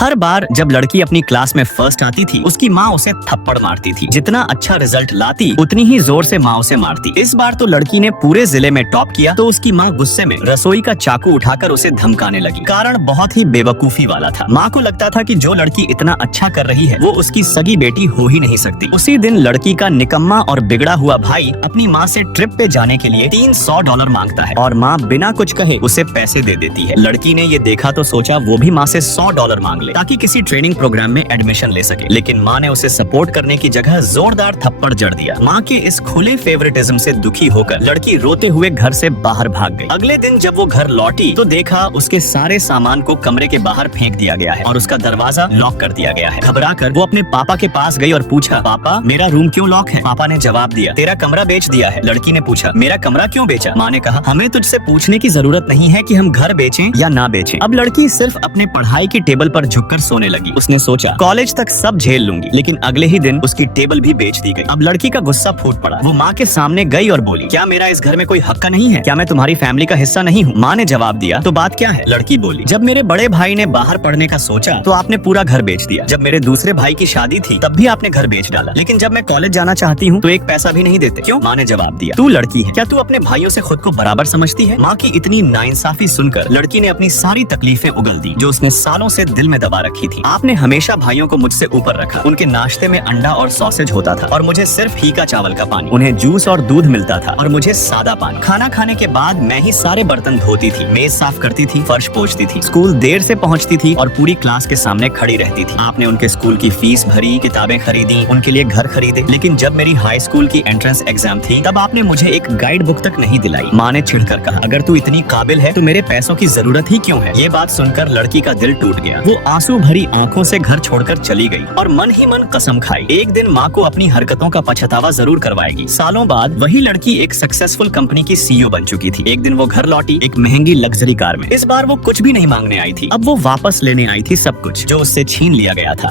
हर बार जब लड़की अपनी क्लास में फर्स्ट आती थी, उसकी माँ उसे थप्पड़ मारती थी। जितना अच्छा रिजल्ट लाती, उतनी ही जोर से माँ उसे मारती। इस बार तो लड़की ने पूरे जिले में टॉप किया, तो उसकी माँ गुस्से में रसोई का चाकू उठाकर उसे धमकाने लगी। कारण बहुत ही बेवकूफी वाला था। माँ को लगता था कि जो लड़की इतना अच्छा कर रही है, वो उसकी सगी बेटी हो ही नहीं सकती। उसी दिन लड़की का निकम्मा और बिगड़ा हुआ भाई अपनी माँ से ट्रिप पे जाने के लिए $300 मांगता है और माँ बिना कुछ कहे उसे पैसे दे देती है। लड़की ने ये देखा तो सोचा वो भी माँ से $100 मांग ले ताकि किसी ट्रेनिंग प्रोग्राम में एडमिशन ले सके, लेकिन माँ ने उसे सपोर्ट करने की जगह जोरदार थप्पड़ जड़ दिया। माँ के इस खुले फेवरेटिज्म से दुखी होकर लड़की रोते हुए घर से बाहर भाग गई। अगले दिन जब वो घर लौटी तो देखा उसके सारे सामान को कमरे के बाहर फेंक दिया गया है और उसका दरवाजा लॉक कर दिया गया है। घबराकर वो अपने पापा के पास गई और पूछा, पापा मेरा रूम क्यों लॉक है? पापा ने जवाब दिया, तेरा कमरा बेच दिया है। लड़की ने पूछा, मेरा कमरा क्यों बेचा? माँ ने कहा, हमें तुझसे पूछने की जरूरत नहीं है कि हम घर बेचें या ना बेचें। अब लड़की सिर्फ अपने पढ़ाई की टेबल पर झुककर सोने लगी। उसने सोचा कॉलेज तक सब झेल लूंगी, लेकिन अगले ही दिन उसकी टेबल भी बेच दी गई। अब लड़की का गुस्सा फूट पड़ा। वो माँ के सामने गई और बोली, क्या मेरा इस घर में कोई हक नहीं है? क्या मैं तुम्हारी फैमिली का हिस्सा नहीं हूँ? माँ ने जवाब दिया, तो बात क्या है? लड़की बोली, जब मेरे बड़े भाई ने बाहर पढ़ने का सोचा तो आपने पूरा घर बेच दिया। जब मेरे दूसरे भाई की शादी थी तब भी आपने घर बेच डाला, लेकिन जब मैं कॉलेज जाना चाहती हूँ तो एक पैसा भी नहीं देते। क्यों? माँ ने जवाब दिया, तू लड़की है, क्या तू अपने भाइयों से खुद को बराबर समझती है? माँ की इतनी नाइंसाफी सुनकर लड़की ने अपनी सारी तकलीफें उगल दी जो उसने सालों से दिल में दबा रखी थी। आपने हमेशा भाइयों को मुझसे ऊपर रखा। उनके नाश्ते में अंडा और सॉसेज होता था और मुझे सिर्फ फीका चावल का पानी। उन्हें जूस और दूध मिलता था और मुझे सादा पानी। खाना खाने के बाद मैं ही सारे बर्तन धोती थी, मेज साफ करती थी, फर्श पोंछती थी, स्कूल देर से पहुँचती थी और पूरी क्लास के सामने खड़ी रहती थी। आपने उनके स्कूल की फीस भरी, किताबें खरीदी, उनके लिए घर खरीदे, लेकिन जब मेरी हाई स्कूल की एंट्रेंस एग्जाम थी तब आपने मुझे एक गाइड बुक तक नहीं दिलाई। माँ ने चिढ़कर कहा, अगर तू इतनी काबिल है तो मेरे पैसों की जरूरत ही क्यों है? ये बात सुनकर लड़की का दिल टूट गया। वो आंसू भरी आंखों से घर छोड़कर चली गई और मन ही मन कसम खाई, एक दिन माँ को अपनी हरकतों का पछतावा जरूर करवाएगी। सालों बाद वही लड़की एक सक्सेसफुल कंपनी की सीईओ बन चुकी थी। एक दिन वो घर लौटी एक महंगी लग्जरी कार में। इस बार वो कुछ भी नहीं मांगने आई थी, अब वो वापस लेने आई थी सब कुछ जो उससे छीन लिया गया था।